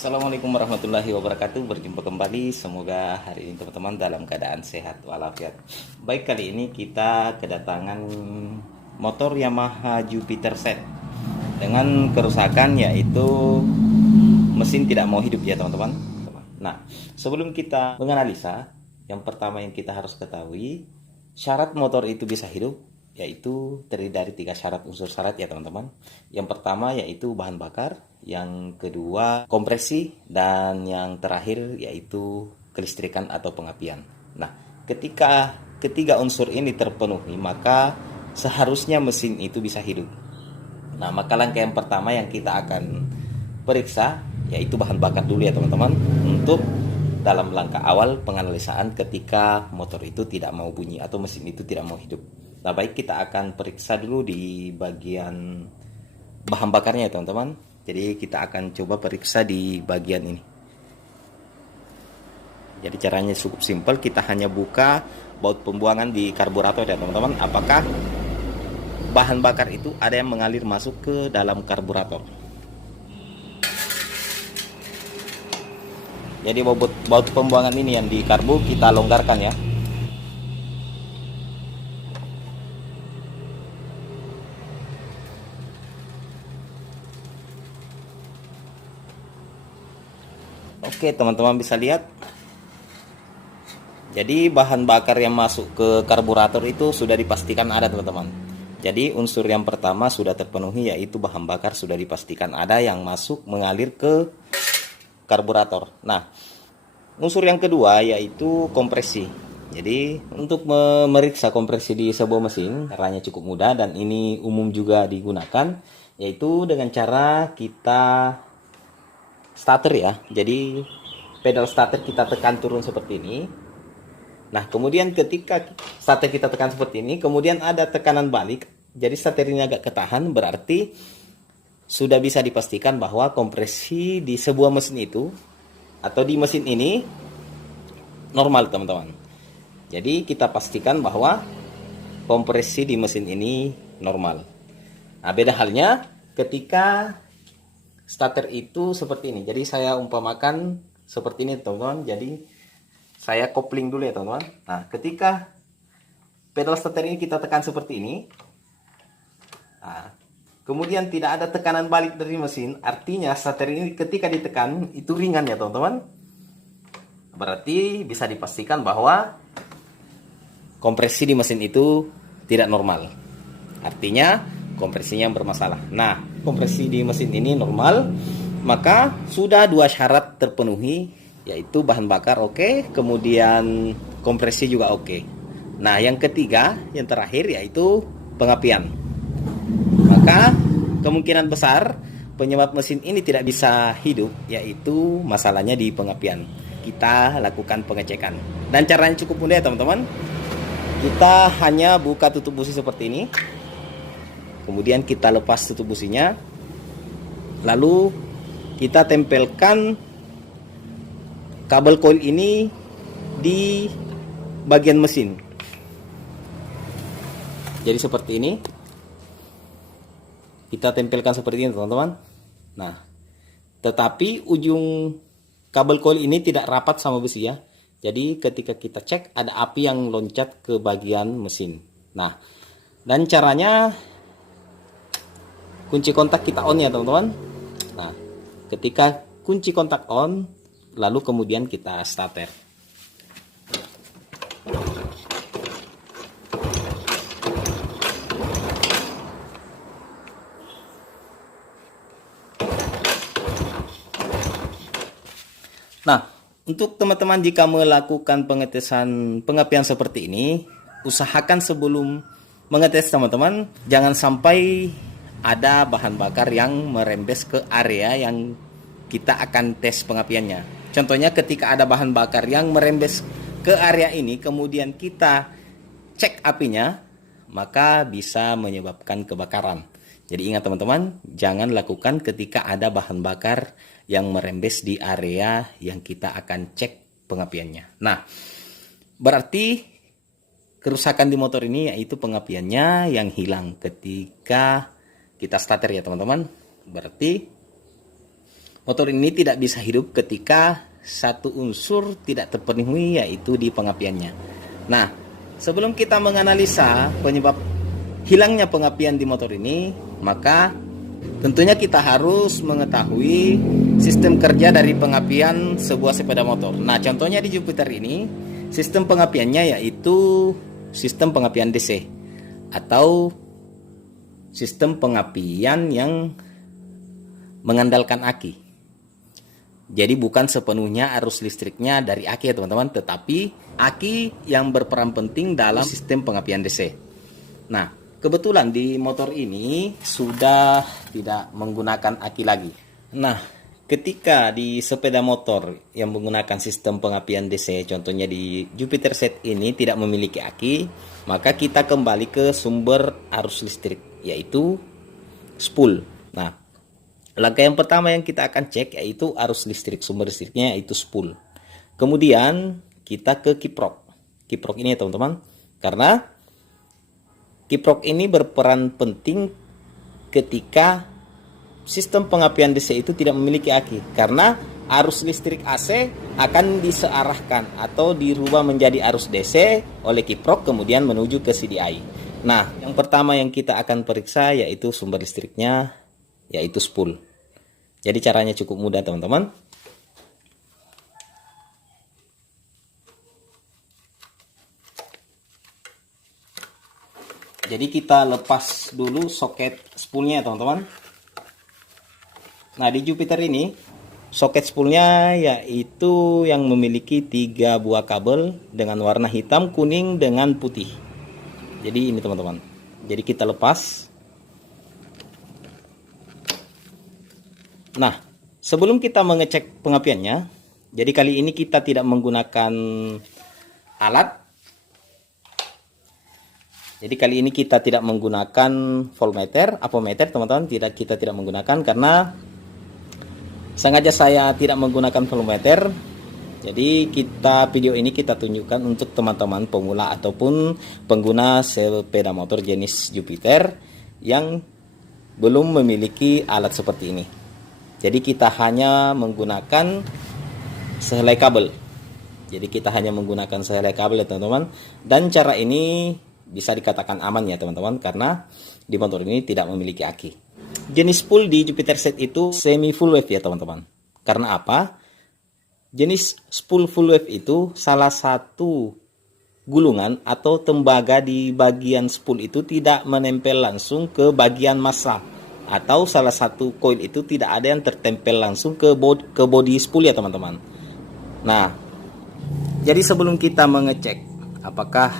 Assalamualaikum warahmatullahi wabarakatuh. Berjumpa kembali. Semoga hari ini teman-teman dalam keadaan sehat walafiat. Baik, kali ini kita kedatangan motor Yamaha Jupiter Z dengan kerusakan yaitu mesin tidak mau hidup ya teman-teman. Nah, sebelum kita menganalisa, yang pertama yang kita harus ketahui, syarat motor itu bisa hidup yaitu terdiri dari 3 syarat unsur syarat ya teman-teman. Yang pertama yaitu bahan bakar, yang kedua kompresi, dan yang terakhir yaitu kelistrikan atau pengapian. Nah, ketika ketiga unsur ini terpenuhi, maka seharusnya mesin itu bisa hidup. Nah, maka langkah yang pertama yang kita akan periksa yaitu bahan bakar dulu ya teman-teman, untuk dalam langkah awal penganalisaan ketika motor itu tidak mau bunyi atau mesin itu tidak mau hidup. Nah, baik, kita akan periksa dulu di bagian bahan bakarnya ya teman-teman. Jadi kita akan coba periksa di bagian ini. Jadi caranya cukup simpel, kita hanya buka baut pembuangan di karburator ya teman-teman. Apakah bahan bakar itu ada yang mengalir masuk ke dalam karburator. Jadi baut pembuangan ini yang di karbu kita longgarkan ya. Oke, teman-teman bisa lihat. Jadi bahan bakar yang masuk ke karburator itu sudah dipastikan ada teman-teman. Jadi unsur yang pertama sudah terpenuhi yaitu bahan bakar sudah dipastikan ada yang masuk mengalir ke karburator. Nah, unsur yang kedua yaitu kompresi. Jadi untuk memeriksa kompresi di sebuah mesin caranya cukup mudah dan ini umum juga digunakan, yaitu dengan cara kita starter ya. Jadi pedal starter kita tekan turun seperti ini. Nah, kemudian ketika starter kita tekan seperti ini, kemudian ada tekanan balik, jadi starter ini agak ketahan, berarti sudah bisa dipastikan bahwa kompresi di sebuah mesin itu atau di mesin ini normal teman-teman. Jadi kita pastikan bahwa kompresi di mesin ini normal. Nah, beda halnya ketika starter itu seperti ini. Jadi saya umpamakan seperti ini teman-teman. Jadi saya kopling dulu ya teman-teman. Nah, ketika pedal starter ini kita tekan seperti ini, nah, kemudian tidak ada tekanan balik dari mesin, artinya starter ini ketika ditekan itu ringan ya teman-teman. Berarti bisa dipastikan bahwa kompresi di mesin itu tidak normal. Artinya kompresinya yang bermasalah. Nah, kompresi di mesin ini normal, maka sudah 2 syarat terpenuhi, yaitu bahan bakar oke, kemudian kompresi juga oke. Nah, yang ketiga, yang terakhir yaitu pengapian. Maka kemungkinan besar penyebab mesin ini tidak bisa hidup yaitu masalahnya di pengapian. Kita lakukan pengecekan. Dan caranya cukup mudah ya teman-teman. Kita hanya buka tutup busi seperti ini. Kemudian kita lepas tutup businya. Lalu kita tempelkan kabel coil ini di bagian mesin. Jadi seperti ini. Kita tempelkan seperti ini teman-teman. Nah, tetapi ujung kabel coil ini tidak rapat sama besi ya. Jadi ketika kita cek ada api yang loncat ke bagian mesin. Nah, dan caranya kunci kontak kita on ya teman-teman. Nah, ketika kunci kontak on, lalu kemudian kita starter. Nah, untuk teman-teman jika melakukan pengetesan pengapian seperti ini, usahakan sebelum mengetes teman-teman jangan sampai ada bahan bakar yang merembes ke area yang kita akan tes pengapiannya. Contohnya ketika ada bahan bakar yang merembes ke area ini, kemudian kita cek apinya, maka bisa menyebabkan kebakaran. Jadi ingat teman-teman, jangan lakukan ketika ada bahan bakar yang merembes di area yang kita akan cek pengapiannya. Nah, berarti kerusakan di motor ini yaitu pengapiannya yang hilang ketika kita starter ya teman-teman. Berarti motor ini tidak bisa hidup ketika satu unsur tidak terpenuhi, yaitu di pengapiannya. Nah, sebelum kita menganalisa penyebab hilangnya pengapian di motor ini, maka tentunya kita harus mengetahui sistem kerja dari pengapian sebuah sepeda motor. Nah, contohnya di Jupiter ini, sistem pengapiannya yaitu sistem pengapian DC atau sistem pengapian yang mengandalkan aki. Jadi bukan sepenuhnya arus listriknya dari aki ya teman-teman, tetapi aki yang berperan penting dalam sistem pengapian DC. Nah, kebetulan di motor ini sudah tidak menggunakan aki lagi. Nah, ketika di sepeda motor yang menggunakan sistem pengapian DC, contohnya di Jupiter Set ini tidak memiliki aki, maka kita kembali ke sumber arus listrik, yaitu spool. Nah, langkah yang pertama yang kita akan cek yaitu arus listrik, sumber listriknya yaitu spool. Kemudian kita ke kiprok. Kiprok ini ya teman-teman, karena kiprok ini berperan penting ketika sistem pengapian DC itu tidak memiliki aki, karena arus listrik AC akan disearahkan atau dirubah menjadi arus DC oleh kiprok kemudian menuju ke CDI. Nah, yang pertama yang kita akan periksa yaitu sumber listriknya, yaitu spool. Jadi caranya cukup mudah teman-teman. Jadi kita lepas dulu soket spoolnya teman-teman. Nah, di Jupiter ini soket spoolnya yaitu yang memiliki 3 buah kabel dengan warna hitam, kuning, dengan putih. Jadi ini teman-teman. Jadi kita lepas. Nah, sebelum kita mengecek pengapiannya, jadi kali ini kita tidak menggunakan alat. Jadi kali ini kita tidak menggunakan voltmeter, ampermeter teman-teman, kita tidak menggunakan karena sengaja saya tidak menggunakan voltmeter. Jadi video ini kita tunjukkan untuk teman-teman pemula ataupun pengguna sepeda motor jenis Jupiter yang belum memiliki alat seperti ini. Jadi kita hanya menggunakan sehelai kabel. Jadi kita hanya menggunakan sehelai kabel ya teman-teman. Dan cara ini bisa dikatakan aman ya teman-teman, karena di motor ini tidak memiliki aki. Jenis spool di Jupiter Set itu semi full wave ya teman-teman. Karena apa? Jenis spool full wave itu salah satu gulungan atau tembaga di bagian spool itu tidak menempel langsung ke bagian massa, atau salah satu coil itu tidak ada yang tertempel langsung ke body spool ya teman-teman. Nah, jadi sebelum kita mengecek apakah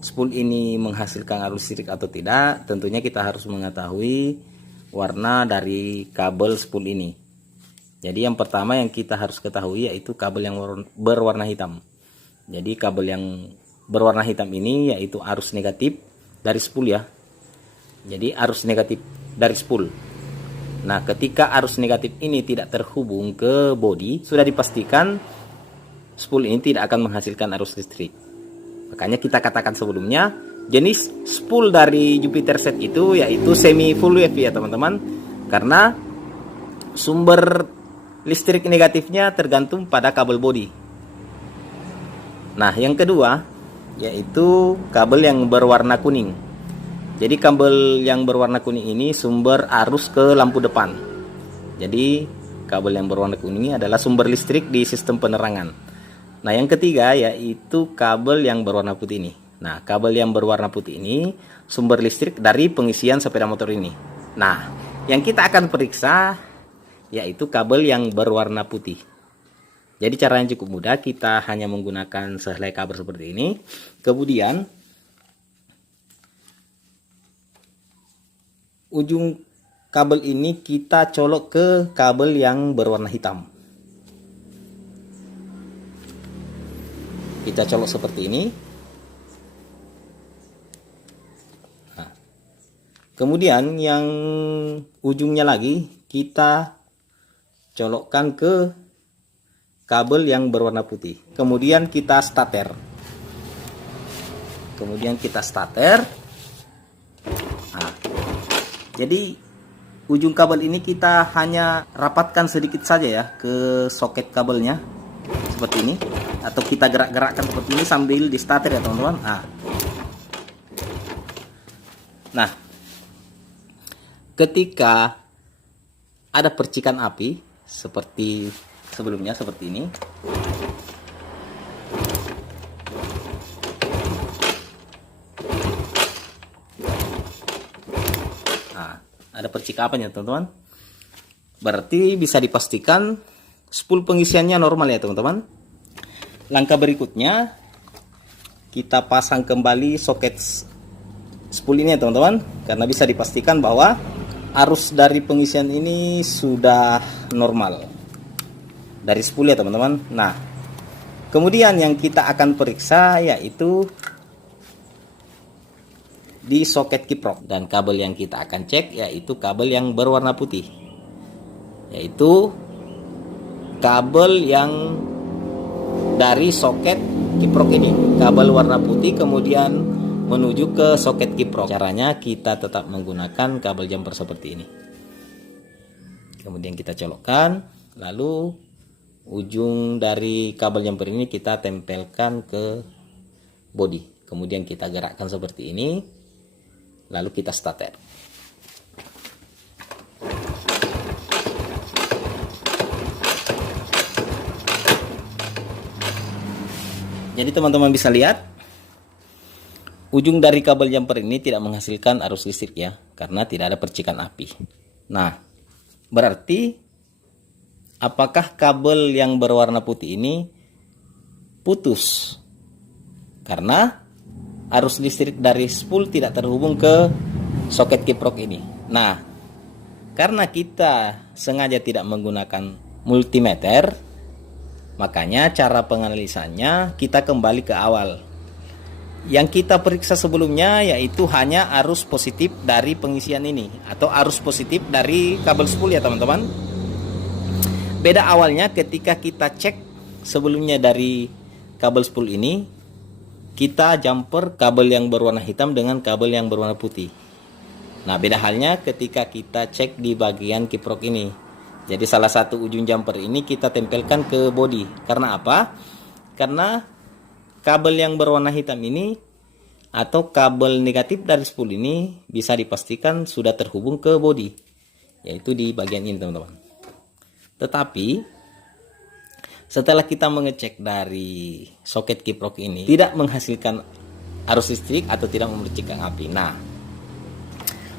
spool ini menghasilkan arus listrik atau tidak, tentunya kita harus mengetahui warna dari kabel spool ini. Jadi yang pertama yang kita harus ketahui yaitu kabel yang berwarna hitam. Jadi kabel yang berwarna hitam ini yaitu arus negatif dari spool ya. Jadi arus negatif dari spool. Nah, ketika arus negatif ini tidak terhubung ke body, sudah dipastikan spool ini tidak akan menghasilkan arus listrik. Makanya kita katakan sebelumnya, jenis spool dari Jupiter Set itu yaitu semi full wave ya teman-teman, karena sumber listrik negatifnya tergantung pada kabel body. Nah, yang kedua yaitu kabel yang berwarna kuning. Jadi kabel yang berwarna kuning ini sumber arus ke lampu depan. Jadi kabel yang berwarna kuning ini adalah sumber listrik di sistem penerangan. Nah, yang ketiga yaitu kabel yang berwarna putih ini. Nah, kabel yang berwarna putih ini sumber listrik dari pengisian sepeda motor ini. Nah, yang kita akan periksa yaitu kabel yang berwarna putih. Jadi caranya cukup mudah, kita hanya menggunakan sehelai kabel seperti ini. Kemudian ujung kabel ini kita colok ke kabel yang berwarna hitam. Kita colok seperti ini. Nah, kemudian yang ujungnya lagi kita colokkan ke kabel yang berwarna putih. Kemudian kita starter. Nah, jadi ujung kabel ini kita hanya rapatkan sedikit saja ya ke soket kabelnya seperti ini, atau kita gerak-gerakkan seperti ini sambil di starter ya teman-teman. Nah, ketika ada percikan api seperti sebelumnya seperti ini, ada percikapannya teman-teman, berarti bisa dipastikan spool pengisiannya normal ya teman-teman. Langkah berikutnya, kita pasang kembali soket spool ini ya teman-teman, karena bisa dipastikan bahwa arus dari pengisian ini sudah normal dari spool ya teman-teman. Nah, kemudian yang kita akan periksa yaitu di soket kiprok, dan kabel yang kita akan cek yaitu kabel yang berwarna putih, yaitu kabel yang dari soket kiprok ini, kabel warna putih kemudian menuju ke soket kiprok. Caranya kita tetap menggunakan kabel jumper seperti ini, kemudian kita colokkan, lalu ujung dari kabel jumper ini kita tempelkan ke bodi, kemudian kita gerakkan seperti ini, lalu kita starter. Jadi teman-teman bisa lihat ujung dari kabel jumper ini tidak menghasilkan arus listrik ya, karena tidak ada percikan api. Nah, berarti apakah kabel yang berwarna putih ini putus? Karena arus listrik dari spool tidak terhubung ke soket kiprok ini. Nah, karena kita sengaja tidak menggunakan multimeter, makanya cara penganalisanya kita kembali ke awal. Yang kita periksa sebelumnya yaitu hanya arus positif dari pengisian ini, atau arus positif dari kabel spool ya teman-teman. Beda awalnya ketika kita cek sebelumnya dari kabel spool ini, kita jumper kabel yang berwarna hitam dengan kabel yang berwarna putih. Nah, beda halnya ketika kita cek di bagian kiprok ini. Jadi salah satu ujung jumper ini kita tempelkan ke bodi. Karena apa? Karena kabel yang berwarna hitam ini atau kabel negatif dari spool ini bisa dipastikan sudah terhubung ke bodi, yaitu di bagian ini teman-teman. Tetapi setelah kita mengecek dari soket kiprok ini tidak menghasilkan arus listrik atau tidak memercikan api. Nah,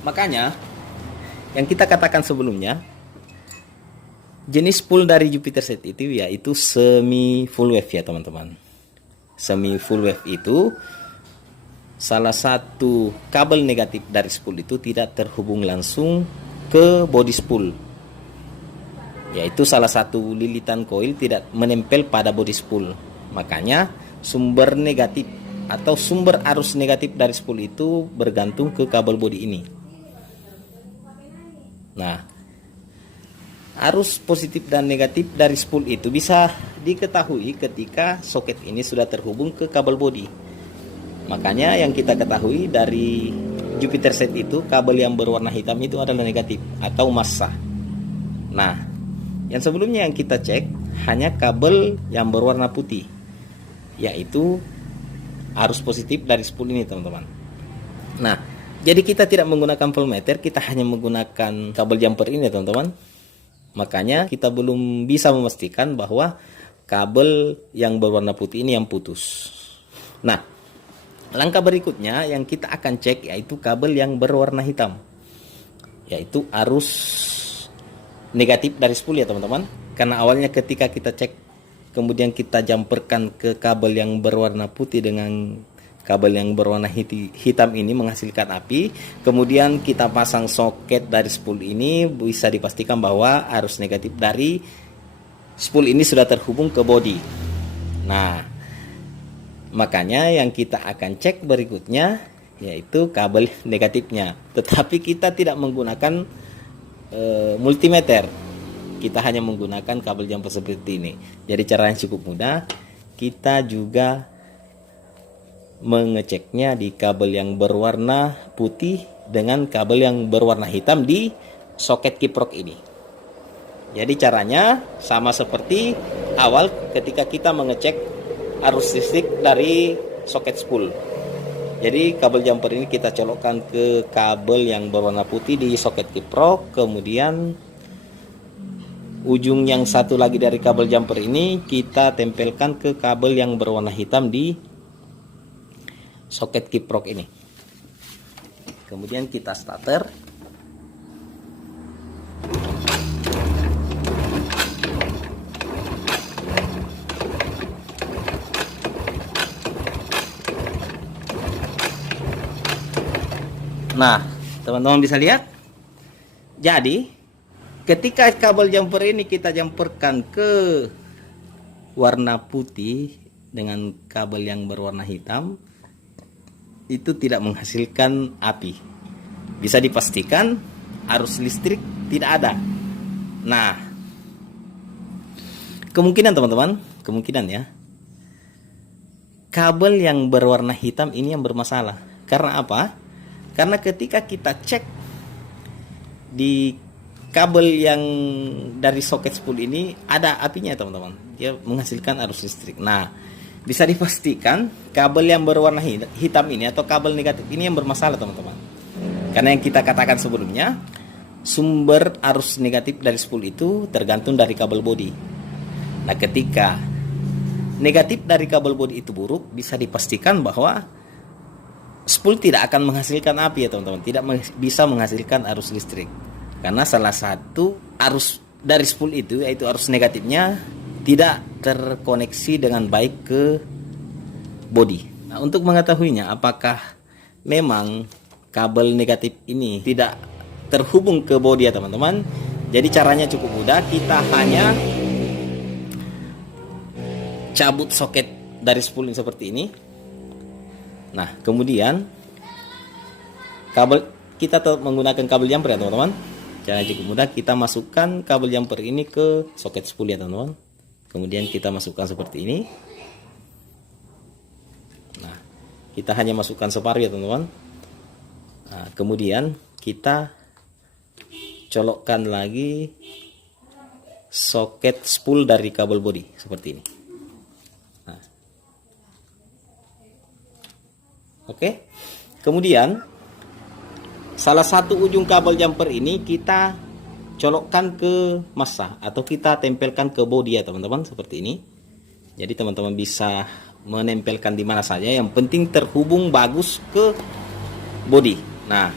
makanya yang kita katakan sebelumnya, jenis spool dari Jupiter set itu yaitu semi full wave ya teman-teman. Semi full wave itu salah satu kabel negatif dari spool itu tidak terhubung langsung ke body spool, yaitu salah satu lilitan koil tidak menempel pada bodi spool. Makanya sumber negatif atau sumber arus negatif dari spool itu bergantung ke kabel bodi ini. Nah, arus positif dan negatif dari spool itu bisa diketahui ketika soket ini sudah terhubung ke kabel bodi. Makanya yang kita ketahui dari Jupiter set itu, kabel yang berwarna hitam itu adalah negatif atau massa. Nah, yang sebelumnya yang kita cek hanya kabel yang berwarna putih, yaitu arus positif dari spool ini teman-teman. Nah, jadi kita tidak menggunakan voltmeter, kita hanya menggunakan kabel jumper ini teman-teman. Makanya kita belum bisa memastikan bahwa kabel yang berwarna putih ini yang putus. Nah, langkah berikutnya yang kita akan cek yaitu kabel yang berwarna hitam, yaitu arus negatif dari spool ya teman-teman. Karena awalnya ketika kita cek kemudian kita jumperkan ke kabel yang berwarna putih dengan kabel yang berwarna hitam ini menghasilkan api, kemudian kita pasang soket dari spool ini, bisa dipastikan bahwa arus negatif dari spool ini sudah terhubung ke bodi. Nah, makanya yang kita akan cek berikutnya yaitu kabel negatifnya, tetapi kita tidak menggunakan multimeter, kita hanya menggunakan kabel jumper seperti ini. Jadi cara yang cukup mudah. Kita juga mengeceknya di kabel yang berwarna putih dengan kabel yang berwarna hitam di soket kiprok ini. Jadi caranya sama seperti awal ketika kita mengecek arus listrik dari soket spool. Jadi kabel jumper ini kita colokkan ke kabel yang berwarna putih di soket kiprok, kemudian ujung yang satu lagi dari kabel jumper ini kita tempelkan ke kabel yang berwarna hitam di soket kiprok ini. Kemudian kita starter. Nah, teman-teman bisa lihat. Jadi, ketika kabel jumper ini kita jumperkan ke warna putih dengan kabel yang berwarna hitam, itu tidak menghasilkan api. Bisa dipastikan arus listrik tidak ada. Nah, kemungkinan teman-teman, ya, kabel yang berwarna hitam ini yang bermasalah. Karena apa? Karena ketika kita cek di kabel yang dari soket spool ini ada apinya teman-teman, dia menghasilkan arus listrik. Nah, bisa dipastikan kabel yang berwarna hitam ini atau kabel negatif ini yang bermasalah teman-teman. Karena yang kita katakan sebelumnya, sumber arus negatif dari spool itu tergantung dari kabel bodi. Nah, ketika negatif dari kabel bodi itu buruk, bisa dipastikan bahwa spool tidak akan menghasilkan api ya teman-teman, tidak bisa menghasilkan arus listrik. Karena salah satu arus dari spool itu, yaitu arus negatifnya, tidak terkoneksi dengan baik ke bodi. Nah, untuk mengetahuinya apakah memang kabel negatif ini tidak terhubung ke bodi ya teman-teman, jadi caranya cukup mudah. Kita hanya cabut soket dari spool ini seperti ini. Nah, kemudian kabel kita tetap menggunakan kabel jumper ya teman-teman. Cara cukup mudah, kita masukkan kabel jumper ini ke soket spool ya teman-teman. Kemudian kita masukkan seperti ini. Nah, kita hanya masukkan separuh ya teman-teman. Nah, kemudian kita colokkan lagi soket spool dari kabel bodi seperti ini. Oke, kemudian salah satu ujung kabel jumper ini kita colokkan ke massa atau kita tempelkan ke bodi ya teman-teman seperti ini. Jadi teman-teman bisa menempelkan di mana saja, yang penting terhubung bagus ke bodi. Nah,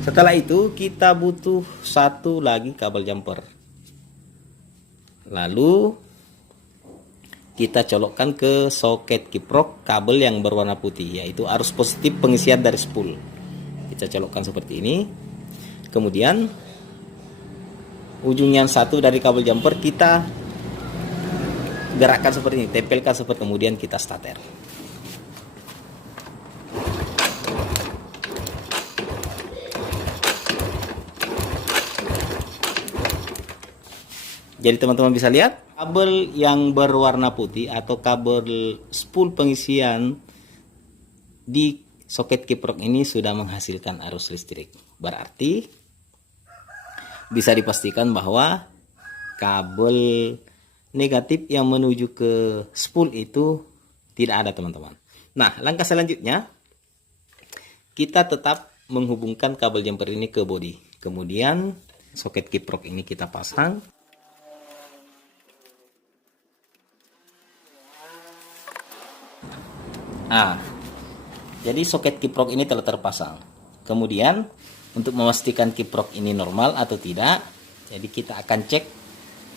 setelah itu kita butuh satu lagi kabel jumper. Lalu kita colokkan ke soket kiprok kabel yang berwarna putih, yaitu arus positif pengisian dari spool. Kita colokkan seperti ini. Kemudian ujung yang satu dari kabel jumper kita gerakkan seperti ini, tempelkan seperti, kemudian kita starter. Jadi teman-teman bisa lihat, kabel yang berwarna putih atau kabel spool pengisian di soket kiprok ini sudah menghasilkan arus listrik. Berarti bisa dipastikan bahwa kabel negatif yang menuju ke spool itu tidak ada teman-teman. Nah, langkah selanjutnya kita tetap menghubungkan kabel jumper ini ke bodi. Kemudian soket kiprok ini kita pasang. Nah, jadi soket kiprok ini telah terpasang. Kemudian untuk memastikan kiprok ini normal atau tidak, jadi kita akan cek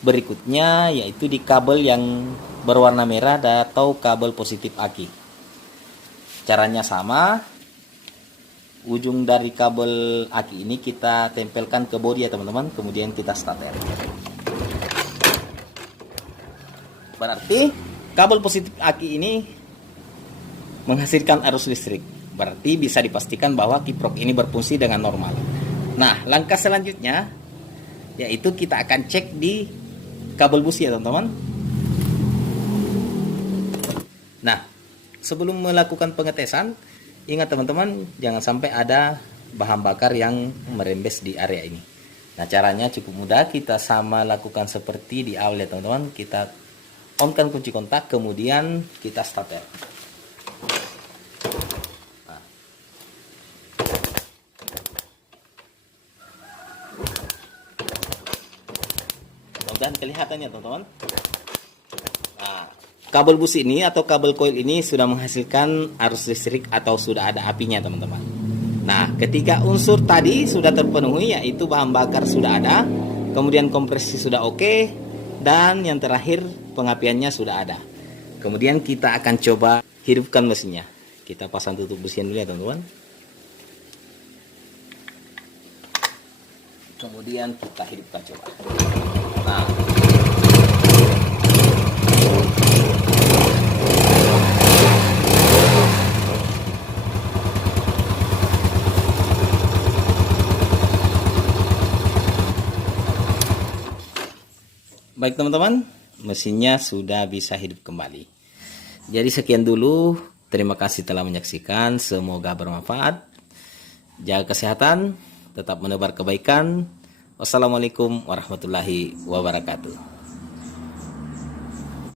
berikutnya, yaitu di kabel yang berwarna merah atau kabel positif aki. Caranya sama, ujung dari kabel aki ini kita tempelkan ke bodi ya teman-teman, kemudian kita starter. Berarti kabel positif aki ini menghasilkan arus listrik. Berarti bisa dipastikan bahwa kiprok ini berfungsi dengan normal. Nah, langkah selanjutnya yaitu kita akan cek di kabel busi ya teman-teman. Nah, sebelum melakukan pengetesan, ingat teman-teman, jangan sampai ada bahan bakar yang merembes di area ini. Nah, caranya cukup mudah, kita sama lakukan seperti di awal ya teman-teman. Kita on-kan kunci kontak, kemudian kita starter. Mudah-mudahan kelihatannya teman-teman. Nah, kabel busi ini atau kabel coil ini sudah menghasilkan arus listrik atau sudah ada apinya teman-teman. Nah, ketika unsur tadi sudah terpenuhi, yaitu bahan bakar sudah ada, kemudian kompresi sudah oke, dan yang terakhir pengapiannya sudah ada. Kemudian kita akan coba hidupkan mesinnya. Kita pasang tutup busian dulu ya teman-teman. Kemudian kita hidupkan coba. Nah, baik teman-teman, mesinnya sudah bisa hidup kembali. Jadi sekian dulu, terima kasih telah menyaksikan, semoga bermanfaat. Jaga kesehatan, tetap menebar kebaikan. Wassalamualaikum warahmatullahi wabarakatuh.